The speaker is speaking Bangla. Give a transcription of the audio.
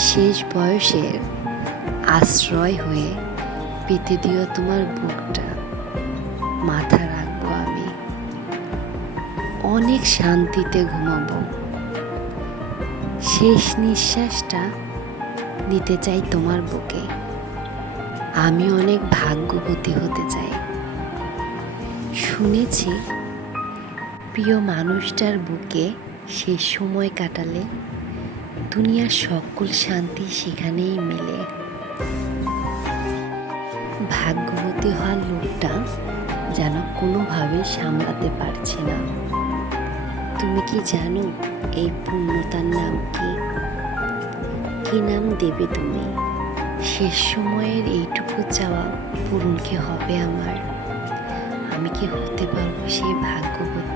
শেষ বয়সের আশ্রয় হয়ে পেতে দিও তোমার বুকটা, মাথা রাখবো আমি, অনেক শান্তিতে ঘুমাবো। শেষ নিঃশ্বাসটা নিতে চাই তোমার বুকে। আমি অনেক ভাগ্যবতী হতে চাই। শুনেছি প্রিয় মানুষটার বুকে শেষ সময় কাটালে দুনিয়ার সকল শান্তি সেখানেই মেলে। ভাগ্যবতী হওয়ার লোকটা যেন কোনোভাবেই সামলাতে পারছে না। তুমি কি জানো এই পূর্ণতার নাম কি? কি নাম দেবে তুমি? শেষ সময়ের এইটুকু চাওয়া পূরণ কি হবে আমার? আমি কি হতে পারবো সেই ভাগ্যবতী?